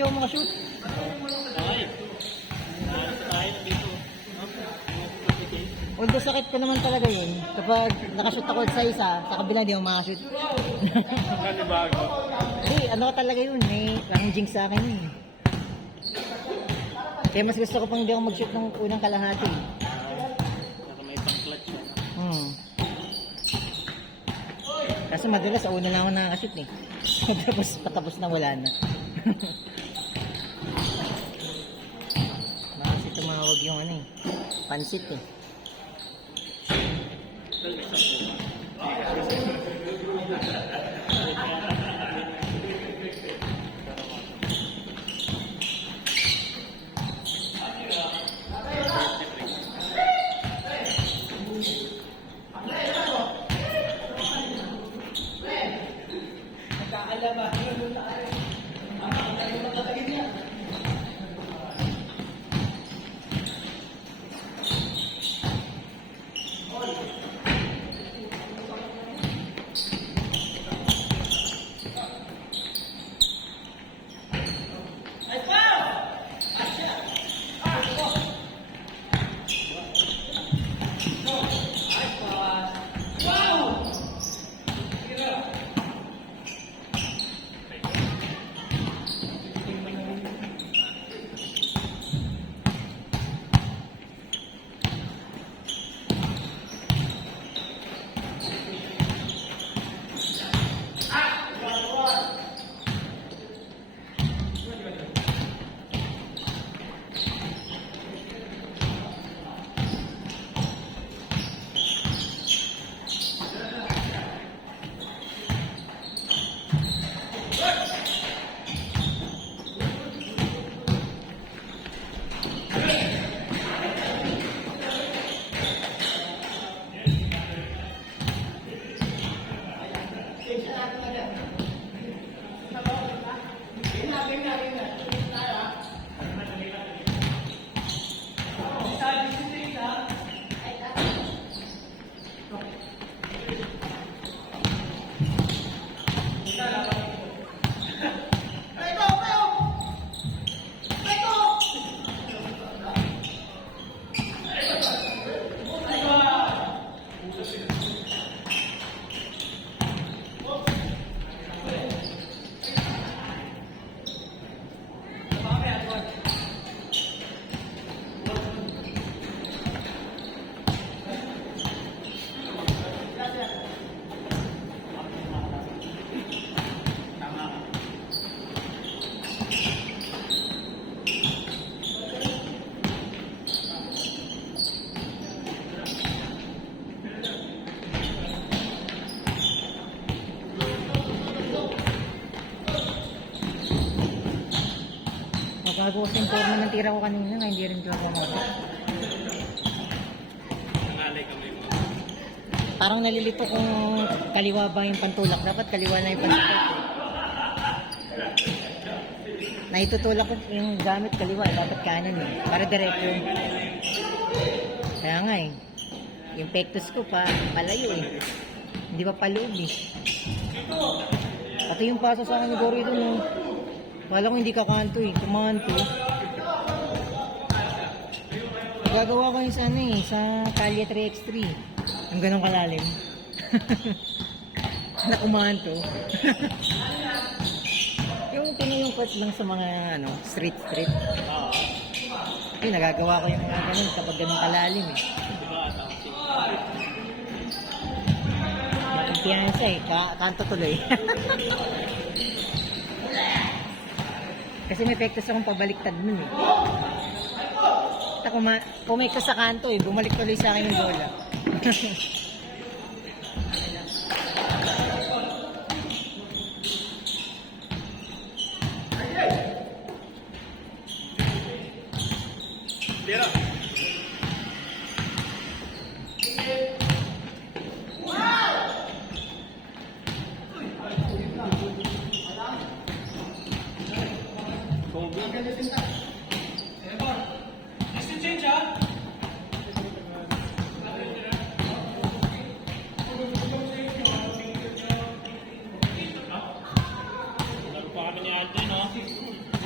di ako makashoot. Although sakit ko naman talaga yun. Kapag nakashoot ako sa isa, sa kabila di ako makashoot. Kanibago. Hindi, ano ka talaga yun. May jinx sa akin yun. Kaya mas gusto ko pang hindi ako mag-shoot ng unang kalahati. Saka may pang-clutch na. Kasi madalas sa una lang ako nakakashoot eh. Tapos patapos na wala na. Kasi tumawag yung ano eh. Pansit eh. Bago kasi yung tournament tira ko kanina nga, hindi rin ko ako. Nangalay kami mo. Parang nalilito kung kaliwa ba yung pantulak. Dapat kaliwa na yung pantulak. Naitutulak ko yung gamit kaliwa. Dapat kanan eh. Para diretso. Kaya nga eh. Yung pectus ko pa palayo eh. Hindi pa paloob eh. Pati yung paso sa akin ni Gory dun eh. Wala ko hindi kakanto eh. Kumanto. Gagawa ko yung sa ano eh. Sa Kalye 3x3. Ang ganong kalalim. Na kumanto. Yung yung coach lang sa mga ano, street. Eh, nagagawa ko yung mga ganun kapag ganong kalalim eh. Kumpiyansa eh. Kanto tuloy. Kasi may pektos akong pabaliktad nun eh. Pumekto sa kanto eh. Bumalik tuloy sa akin yung bola. Tira.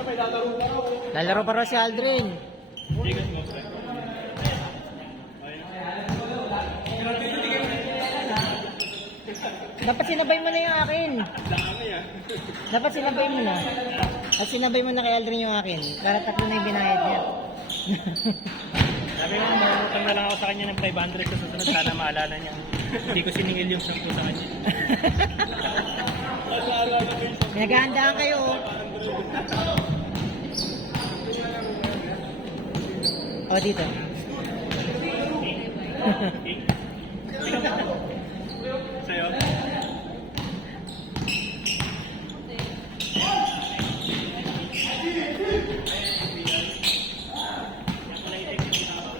May Lalaro pa raw si Aldrin. Bigat mo, pre. Dapat sinabay mo na yung akin. Dami ah. Dapat sinabay mo na. At sinabay mo na kay Aldrin yung akin. Para tatlo na yung binayad niya. Sabi mo, mangutang na lang ako sa kanya ng 500 sa susunod. Sana maalala niya. Hindi ko siningil yung 10 sa kanya. Naghahandaan kayo. O, dito. Sa'yo?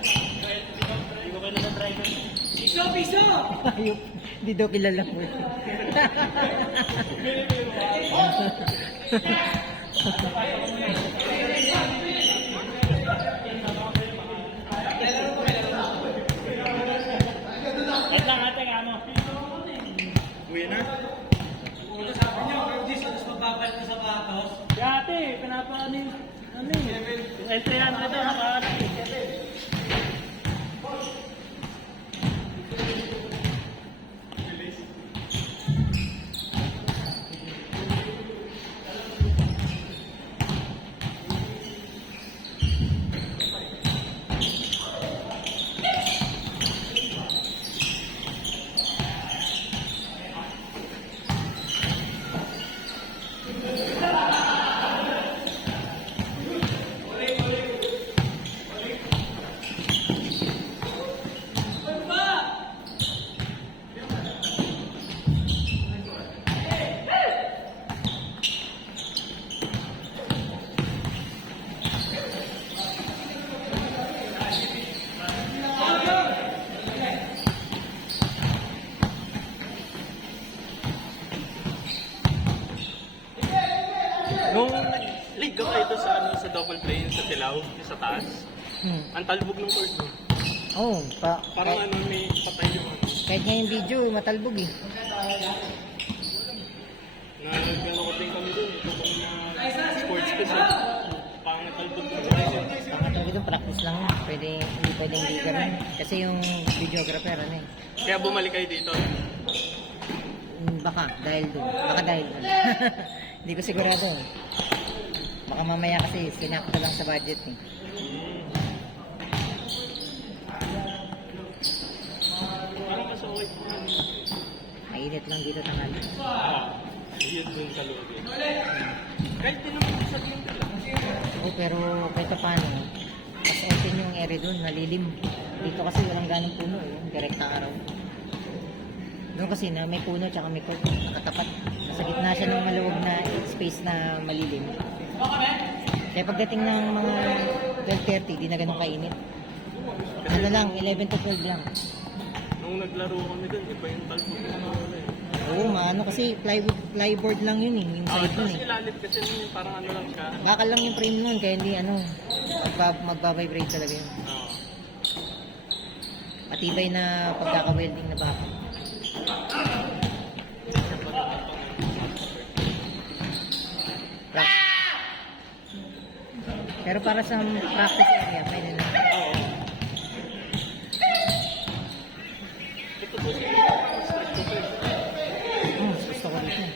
Hindi ko pa na driver. Ayop. Hindi daw kilala mo. Wait lang ate, nga mo. Uwi na? Si ate, pinapaano yung... Ano yun? Ay, 300 na nakahanap eh. Nung nag-league ako ito sa, sa double play, sa Tilaw, yung sa taas, ang talbog ng court mo. Oh, Parang ano, may patay yung ano. kahit nga yung video, matalbog eh. Nagano ko din kami doon, ito kung sports kasi. Parang natalbog ng court. Ang tawag ito, practice lang. Hindi pwedeng leader rin. Kasi yung videographer, ano eh. Kaya bumalik kayo dito. Baka, dahil doon. Baka dahil doon. Hindi ko sigurado. Baka mamaya kasi sinakto lang sa budget eh. Parang mas okay po. Mainit lang dito tanghali. Yun doon kalugi. Kahit din naman sa game nila. Oh, pero kahit pa paano, mas open yung area doon, nalilim. Dito kasi walang ganong puno eh, direkta araw. Doon kasi na may puno tsaka may court, nakatapat. Nasa gitna siya ng maluwag na space na malilim. Kaya pagdating ng mga 12:30, di na ganun kainit. Ano lang, 11 to 12 lang. Nung naglaro kami doon, iba yung talbog ng ano eh. Oo, maano kasi plyboard lang yun eh, yung side nun Tapos eh. ilalim kasi nun yung parang ano lang siya. Bakal lang yung frame nun, kaya hindi ano, magbabibrate talaga yun. Oo. Matibay na pagkaka-welding na bakal. Pero para sa practice area, pwede na. Oo. Ito po siya. Gusto ko dito.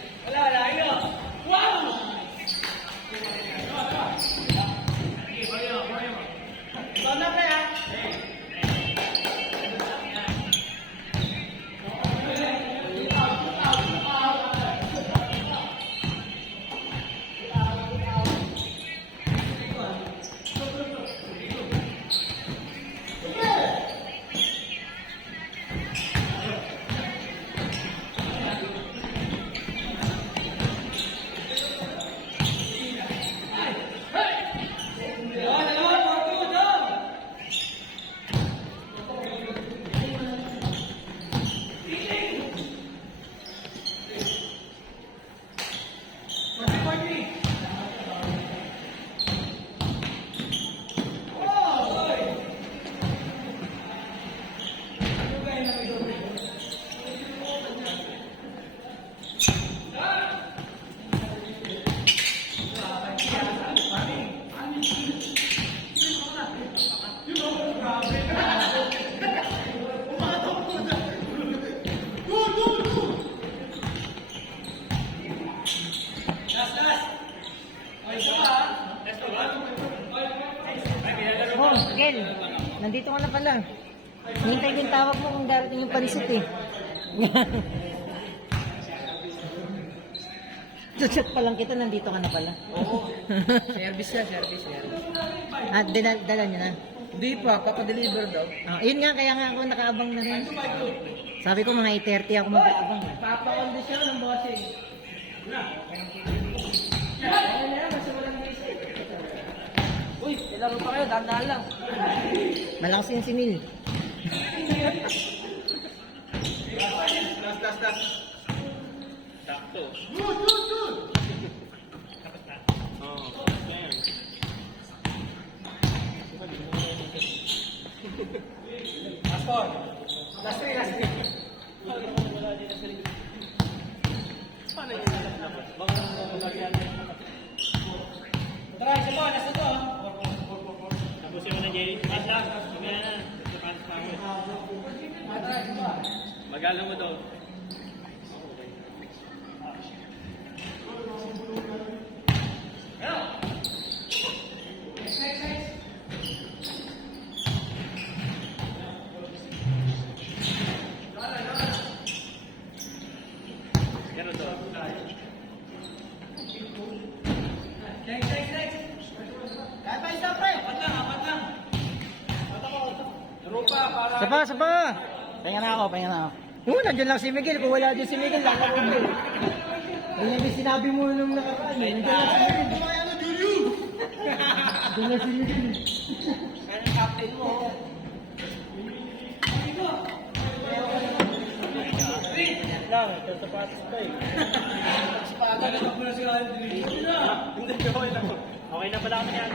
nandito ka na pala. Hintay ko yung tawag mo kung darating yung pansit eh. Chat pa lang kita, nandito ka na pala. Oo. Service ka, service. At dala nyo na. Hindi pa, papadeliver daw. Yun nga, kaya nga ako nakaabang na rin. Sabi ko mga 8:30 ako mag-aabang. Papakondisyon ng bossing. Uy, ilaro pa kayo, dandaan lang. Malakas yung simil. Sakto. Oo. Ayan. Paano yun? Baka malagyan. Tapusin mo na, Jay. Pass lang. Mamaya na. Pass pa mo. Magalang mo to. Ganun to. Sapa! Pahinga na ako. Nandiyan lang si Miguel. Kung wala din si Miguel, lalaro ko eh. Ayun yung sinabi mo nung nakaraan eh. Nandiyan lang si Miguel. Nandiyan lang si Miguel. Kaya captain mo. Lang, ito sapatos pa eh. Sapatos na pala sila. Hindi, okay lang. Okay na pala kami yan.